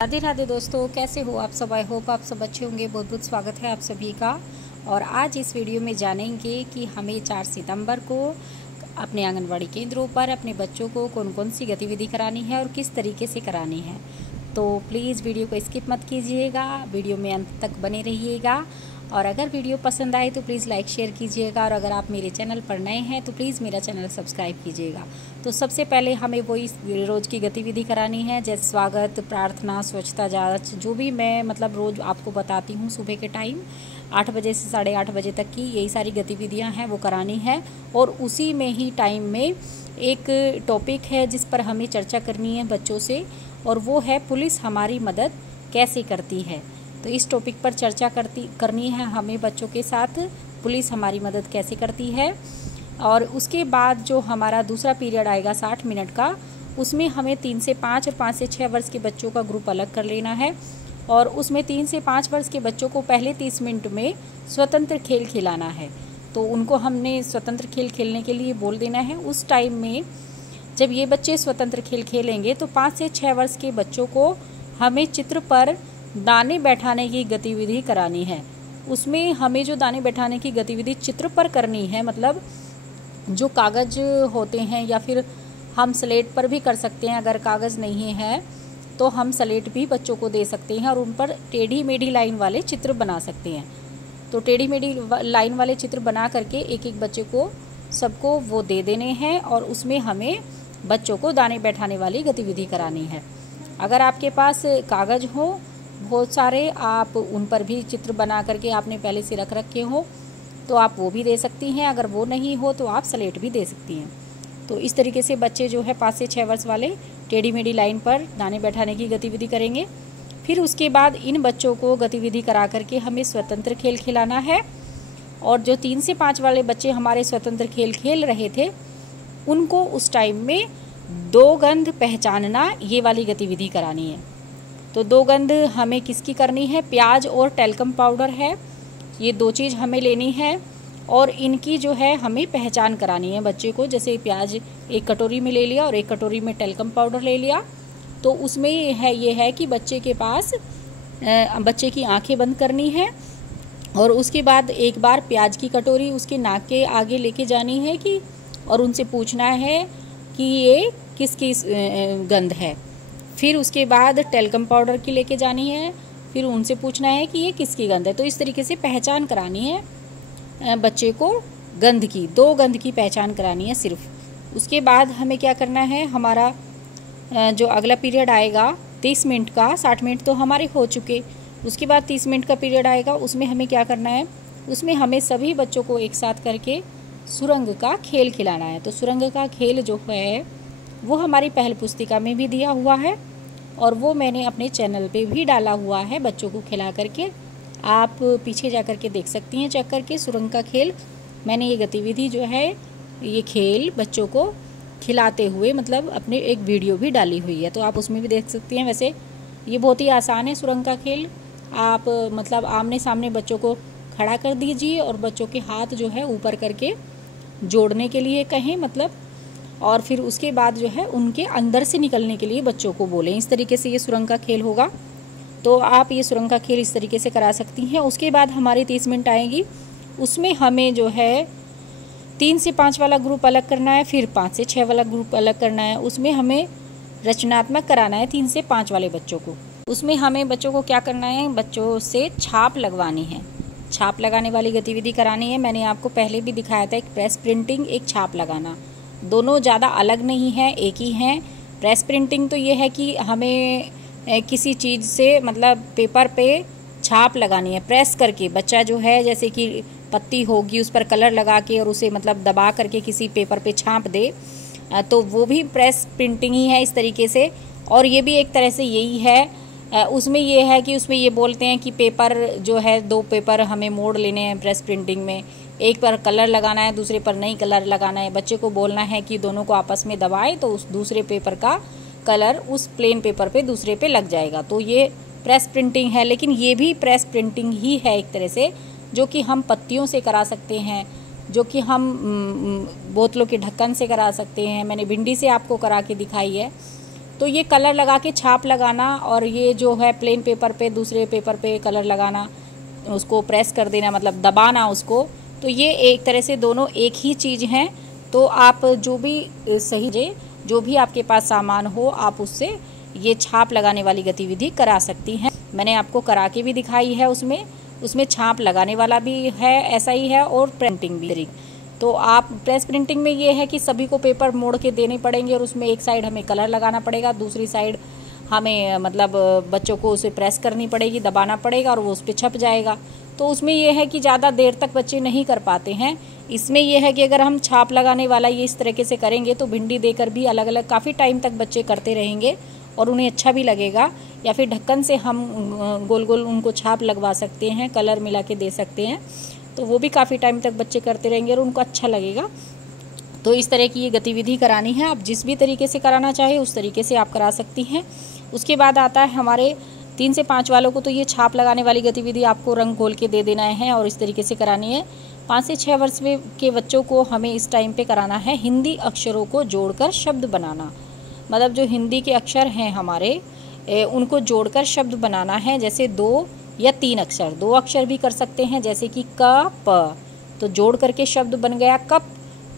राधे राधे दोस्तों, कैसे हो आप सब। आई होप आप सब अच्छे होंगे। बहुत बहुत स्वागत है आप सभी का। और आज इस वीडियो में जानेंगे कि हमें 4 सितंबर को अपने आंगनवाड़ी केंद्रों पर अपने बच्चों को कौन कौन सी गतिविधि करानी है और किस तरीके से करानी है। तो प्लीज़ वीडियो को स्किप मत कीजिएगा, वीडियो में अंत तक बने रहिएगा। और अगर वीडियो पसंद आए तो प्लीज़ लाइक शेयर कीजिएगा। और अगर आप मेरे चैनल पर नए हैं तो प्लीज़ मेरा चैनल सब्सक्राइब कीजिएगा। तो सबसे पहले हमें वही रोज़ की गतिविधि करानी है, जैसे स्वागत, प्रार्थना, स्वच्छता जांच, जो भी मैं रोज़ आपको बताती हूँ। सुबह के टाइम 8 बजे से 8:30 बजे तक की यही सारी गतिविधियाँ हैं वो करानी है। और उसी में ही टाइम में एक टॉपिक है जिस पर हमें चर्चा करनी है बच्चों से, और वो है पुलिस हमारी मदद कैसे करती है। तो इस टॉपिक पर चर्चा करनी है हमें बच्चों के साथ, पुलिस हमारी मदद कैसे करती है। और उसके बाद जो हमारा दूसरा पीरियड आएगा 60 मिनट का, उसमें हमें 3 से 5 और 5 से 6 वर्ष के बच्चों का ग्रुप अलग कर लेना है। और उसमें 3 से 5 वर्ष के बच्चों को पहले 30 मिनट में स्वतंत्र खेल खिलाना है। तो उनको हमने स्वतंत्र खेल खेलने के लिए बोल देना है। उस टाइम में जब ये बच्चे स्वतंत्र खेल खेलेंगे तो 5 से 6 वर्ष के बच्चों को हमें चित्र पर दाने बैठाने की गतिविधि करानी है। उसमें हमें जो दाने बैठाने की गतिविधि चित्र पर करनी है, मतलब जो कागज़ होते हैं, या फिर हम स्लेट पर भी कर सकते हैं। अगर कागज़ नहीं है तो हम स्लेट भी बच्चों को दे सकते हैं और उन पर टेढ़ी मेढ़ी लाइन वाले चित्र बना सकते हैं। तो टेढ़ी मेढ़ी लाइन वाले चित्र बना करके एक एक बच्चे को सबको वो दे देने हैं, और उसमें हमें बच्चों को दाने बैठाने वाली गतिविधि करानी है। अगर आपके पास कागज़ हो बहुत सारे, आप उन पर भी चित्र बना करके आपने पहले से रख रखे हो तो आप वो भी दे सकती हैं। अगर वो नहीं हो तो आप स्लेट भी दे सकती हैं। तो इस तरीके से बच्चे जो है 5 से 6 वर्ष वाले टेढ़ी मेढ़ी लाइन पर दाने बैठाने की गतिविधि करेंगे। फिर उसके बाद इन बच्चों को गतिविधि करा करके हमें स्वतंत्र खेल खिलाना है। और जो 3 से 5 वाले बच्चे हमारे स्वतंत्र खेल खेल रहे थे, उनको उस टाइम में 2 गंध पहचानना, ये वाली गतिविधि करानी है। तो 2 गंध हमें किसकी करनी है? प्याज और टेल्कम पाउडर है, ये 2 चीज़ हमें लेनी है। और इनकी जो है हमें पहचान करानी है बच्चे को। जैसे प्याज एक कटोरी में ले लिया और एक कटोरी में टेल्कम पाउडर ले लिया, तो उसमें ये है कि बच्चे के पास बच्चे की आंखें बंद करनी है, और उसके बाद एक बार प्याज की कटोरी उसके नाक के आगे लेके जानी है कि, और उनसे पूछना है कि ये किसकी गंध है। फिर उसके बाद टेल्कम पाउडर की लेके जानी है, फिर उनसे पूछना है कि ये किसकी गंध है। तो इस तरीके से पहचान करानी है बच्चे को गंध की, 2 गंध की पहचान करानी है सिर्फ। उसके बाद हमें क्या करना है, हमारा जो अगला पीरियड आएगा 30 मिनट का, 60 मिनट तो हमारे हो चुके, उसके बाद 30 मिनट का पीरियड आएगा। उसमें हमें क्या करना है, उसमें हमें सभी बच्चों को एक साथ करके सुरंग का खेल खिलाना है। तो सुरंग का खेल जो है वो हमारी पहल पुस्तिका में भी दिया हुआ है, और वो मैंने अपने चैनल पे भी डाला हुआ है बच्चों को खिला करके। आप पीछे जा कर के देख सकती हैं चेक करके सुरंग का खेल। मैंने ये गतिविधि जो है, ये खेल बच्चों को खिलाते हुए अपने एक वीडियो भी डाली हुई है, तो आप उसमें भी देख सकती हैं। वैसे ये बहुत ही आसान है सुरंग का खेल। आप आमने सामने बच्चों को खड़ा कर दीजिए और बच्चों के हाथ जो है ऊपर करके जोड़ने के लिए कहें, और फिर उसके बाद जो है उनके अंदर से निकलने के लिए बच्चों को बोलें। इस तरीके से ये सुरंग का खेल होगा। तो आप ये सुरंग का खेल इस तरीके से करा सकती हैं। उसके बाद हमारी 30 मिनट आएगी, उसमें हमें जो है 3 से 5 वाला ग्रुप अलग करना है, फिर 5 से 6 वाला ग्रुप अलग करना है। उसमें हमें रचनात्मक कराना है 3 से 5 वाले बच्चों को। उसमें हमें बच्चों को क्या करना है, बच्चों से छाप लगवानी है, छाप लगाने वाली गतिविधि करानी है। मैंने आपको पहले भी दिखाया था, एक प्रेस प्रिंटिंग, एक छाप लगाना, दोनों ज़्यादा अलग नहीं है, एक ही हैं। प्रेस प्रिंटिंग तो ये है कि हमें किसी चीज़ से पेपर पे छाप लगानी है, प्रेस करके। बच्चा जो है जैसे कि पत्ती होगी उस पर कलर लगा के और उसे दबा करके किसी पेपर पे छाप दे, तो वो भी प्रेस प्रिंटिंग ही है इस तरीके से। और ये भी एक तरह से यही है। उसमें ये है कि उसमें ये बोलते हैं कि पेपर जो है 2 पेपर हमें मोड़ लेने हैं प्रेस प्रिंटिंग में, एक पर कलर लगाना है, दूसरे पर नहीं कलर लगाना है। बच्चे को बोलना है कि दोनों को आपस में दबाए तो उस दूसरे पेपर का कलर उस प्लेन पेपर पे दूसरे पे लग जाएगा। तो ये प्रेस प्रिंटिंग है, लेकिन ये भी प्रेस प्रिंटिंग ही है एक तरह से, जो कि हम पत्तियों से करा सकते हैं, जो कि हम बोतलों के ढक्कन से करा सकते हैं। मैंने भिंडी से आपको करा के दिखाई है। तो ये कलर लगा के छाप लगाना और ये जो है प्लेन पेपर पे दूसरे पेपर पे कलर लगाना, उसको प्रेस कर देना मतलब दबाना उसको, तो ये एक तरह से दोनों एक ही चीज़ हैं। तो आप जो भी सही जो भी आपके पास सामान हो आप उससे ये छाप लगाने वाली गतिविधि करा सकती हैं। मैंने आपको करा के भी दिखाई है, उसमें छाप लगाने वाला भी है ऐसा ही है और प्रिंटिंग भी। तो आप प्रेस प्रिंटिंग में ये है कि सभी को पेपर मोड़ के देने पड़ेंगे और उसमें एक साइड हमें कलर लगाना पड़ेगा, दूसरी साइड हमें मतलब बच्चों को उसे प्रेस करनी पड़ेगी, दबाना पड़ेगा और वो उस पर छप जाएगा। तो उसमें यह है कि ज़्यादा देर तक बच्चे नहीं कर पाते हैं। इसमें यह है कि अगर हम छाप लगाने वाला ये इस तरीके से करेंगे तो भिंडी देकर भी अलग अलग काफ़ी टाइम तक बच्चे करते रहेंगे और उन्हें अच्छा भी लगेगा। या फिर ढक्कन से हम गोल गोल उनको छाप लगवा सकते हैं, कलर मिला के दे सकते हैं, तो वो भी काफ़ी टाइम तक बच्चे करते रहेंगे और उनको अच्छा लगेगा। तो इस तरह की ये गतिविधि करानी है, आप जिस भी तरीके से कराना चाहे उस तरीके से आप करा सकती हैं। उसके बाद आता है हमारे 3 से 5 वालों को, तो ये छाप लगाने वाली गतिविधि आपको रंग घोल के दे देना है और इस तरीके से करानी है। 5 से 6 वर्ष के बच्चों को हमें इस टाइम पे कराना है हिंदी अक्षरों को जोड़कर शब्द बनाना। मतलब जो हिंदी के अक्षर हैं हमारे उनको जोड़कर शब्द बनाना है, जैसे 2 या 3 अक्षर, 2 अक्षर भी कर सकते हैं जैसे कि क प, तो जोड़ करके शब्द बन गया कप।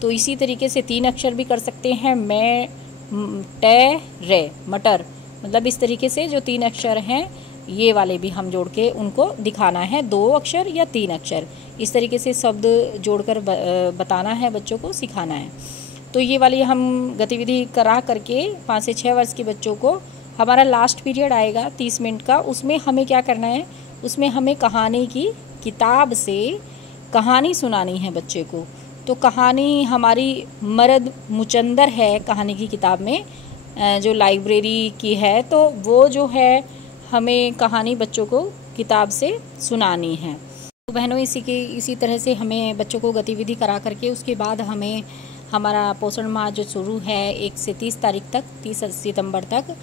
तो इसी तरीके से 3 अक्षर भी कर सकते हैं, मैं टे रे मटर, मतलब इस तरीके से जो 3 अक्षर हैं ये वाले भी हम जोड़ के उनको दिखाना है, 2 अक्षर या 3 अक्षर, इस तरीके से शब्द जोड़कर बताना है, बच्चों को सिखाना है। तो ये वाली हम गतिविधि करा करके 5 से 6 वर्ष के बच्चों को, हमारा लास्ट पीरियड आएगा 30 मिनट का, उसमें हमें क्या करना है, उसमें हमें कहानी की किताब से कहानी सुनानी है बच्चे को। तो कहानी हमारी मर्द मुचंदर है कहानी की किताब में, जो लाइब्रेरी की है, तो वो जो है हमें कहानी बच्चों को किताब से सुनानी है। तो बहनों इसी तरह से हमें बच्चों को गतिविधि करा करके उसके बाद हमें हमारा पोषण माह जो शुरू है 1 से 30 तारीख तक, 30 सितंबर तक,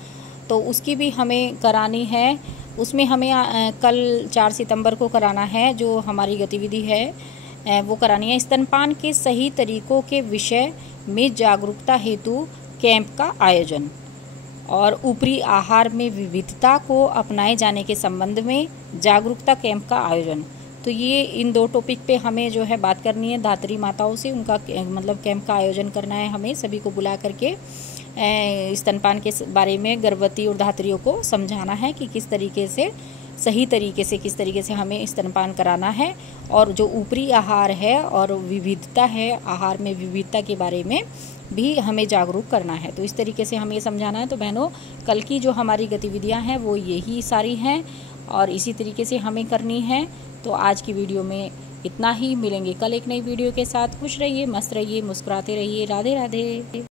तो उसकी भी हमें करानी है। उसमें हमें कल 4 सितंबर को कराना है, जो हमारी गतिविधि है वो करानी है स्तनपान के सही तरीकों के विषय में जागरूकता हेतु कैंप का आयोजन और ऊपरी आहार में विविधता को अपनाए जाने के संबंध में जागरूकता कैंप का आयोजन। तो ये इन 2 टॉपिक पे हमें जो है बात करनी है धात्री माताओं से, उनका मतलब कैंप का आयोजन करना है, हमें सभी को बुला करके स्तनपान के बारे में गर्भवती और धात्रियों को समझाना है कि किस तरीके से सही तरीके से किस तरीके से हमें स्तनपान कराना है, और जो ऊपरी आहार है और विविधता है, आहार में विविधता के बारे में भी हमें जागरूक करना है। तो इस तरीके से हमें समझाना है। तो बहनों कल की जो हमारी गतिविधियां हैं वो यही सारी हैं और इसी तरीके से हमें करनी है। तो आज की वीडियो में इतना ही, मिलेंगे कल एक नई वीडियो के साथ। खुश रहिए, मस्त रहिए, मुस्कुराते रहिए। राधे राधे।